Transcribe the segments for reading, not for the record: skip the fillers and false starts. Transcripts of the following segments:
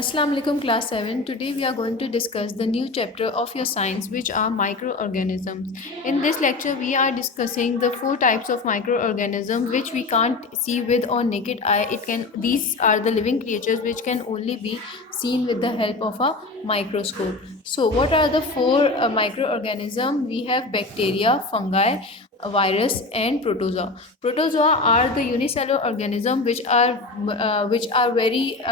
Assalamu alaikum class 7. Today we are going to discuss the new chapter of your science, which are microorganisms. In this lecture we are discussing the four types of microorganisms which we can't see with our naked eye. These are the living creatures which can only be seen with the help of a microscope. So what are the four microorganisms? We have bacteria, fungi, a virus and protozoa. Protozoa are the unicellular organism which are very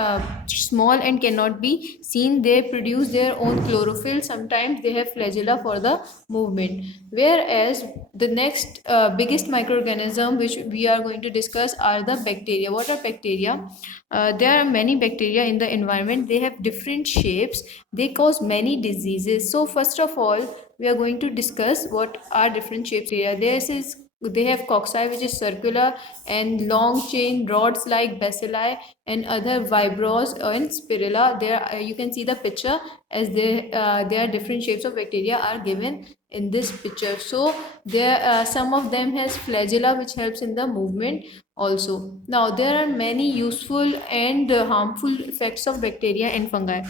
small and cannot be seen. They produce their own chlorophyll. Sometimes they have flagella for the movement. Whereas the next biggest microorganism which we are going to discuss are the bacteria. What are bacteria? There are many bacteria in the environment. They have different shapes. They cause many diseases. So first of all, we are going to discuss what are different shapes here. They have cocci, which is circular, and long chain rods like bacilli, and other vibros and spirilla. There you can see the picture as there are different shapes of bacteria are given in this picture. So there some of them has flagella which helps in the movement also. Now there are many useful and harmful effects of bacteria and fungi.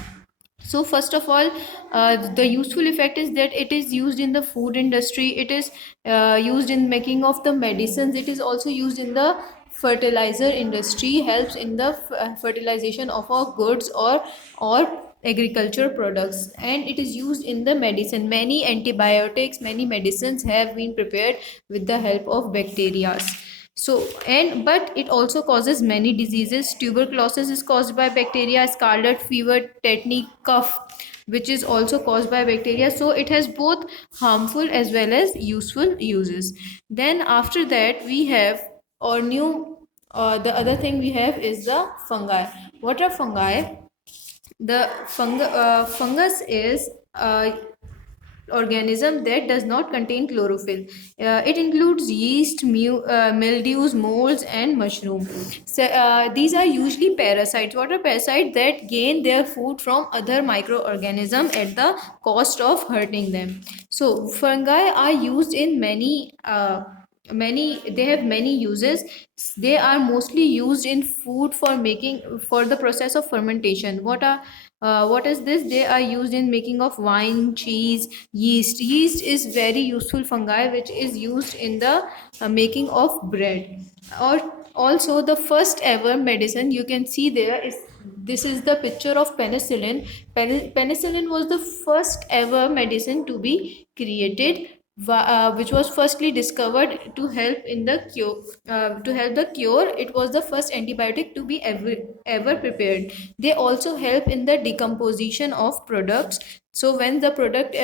So first of all, the useful effect is that it is used in the food industry. It is used in making of the medicines. It is also used in the fertilizer industry, helps in the fertilization of our goods or agriculture products, and it is used in the medicine. Many antibiotics, many medicines have been prepared with the help of bacteria. So and but it also causes many diseases. Tuberculosis is caused by bacteria, scarlet fever, tetany, cough, which is also caused by bacteria. So it has both harmful as well as useful uses. Then after that we have or new the other thing we have is the fungi. What are fungi? Fungus is organism that does not contain chlorophyll. It includes yeast, mildews, molds, and mushroom. So, these are usually parasites. What are parasites? That gain their food from other microorganisms at the cost of hurting them. So fungi are used in many they have many uses. They are mostly used in food for the process of fermentation. What is this? They are used in making of wine, cheese, yeast is very useful fungi which is used in the making of bread. Or also the first ever medicine you can see there is this is the picture of penicillin. Penicillin was the first ever medicine to be created, which was firstly discovered to help in the cure. It was the first antibiotic to be ever prepared. They also help in the decomposition of products. So when the product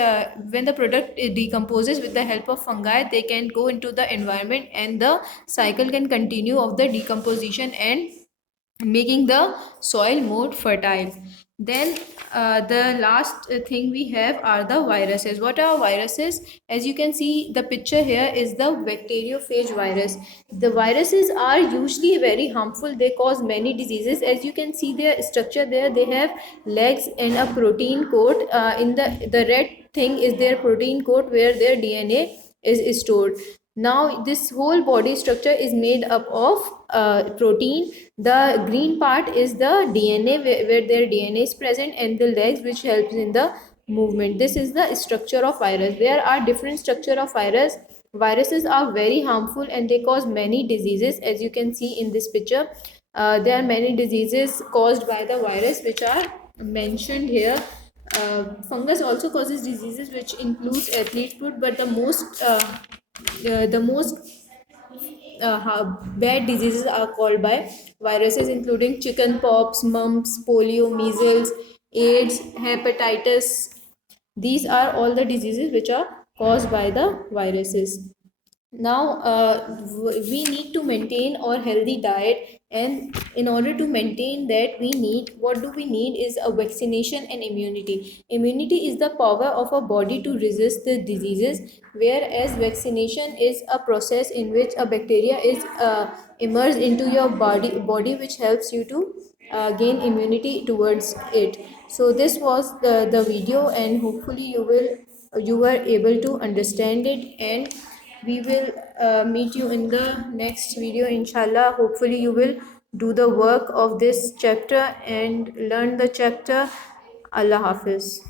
decomposes with the help of fungi, they can go into the environment and the cycle can continue of the decomposition and making the soil more fertile. Then the last thing we have are the viruses. What are viruses? As you can see, the picture here is the bacteriophage virus. The viruses are usually very harmful. They cause many diseases. As you can see their structure there, they have legs and a protein coat. In the red thing is their protein coat where their DNA is stored. Now this whole body structure is made up of protein. The green part is the DNA where their DNA is present, and the legs which helps in the movement. This is the structure of virus. There are different structure of virus. Viruses are very harmful and they cause many diseases. As you can see in this picture, there are many diseases caused by the virus which are mentioned here. Fungus also causes diseases which includes athlete foot, but the most bad diseases are called by viruses, including chicken pox, mumps, polio, measles, AIDS, hepatitis. These are all the diseases which are caused by the viruses. Now we need to maintain our healthy diet, and in order to maintain that, what do we need is a vaccination and immunity is the power of a body to resist the diseases, whereas vaccination is a process in which a bacteria is immersed into your body which helps you to gain immunity towards it. So this was the video, and hopefully you were able to understand it, and we will meet you in the next video inshallah. Hopefully you will do the work of this chapter and learn the chapter. Allah Hafiz.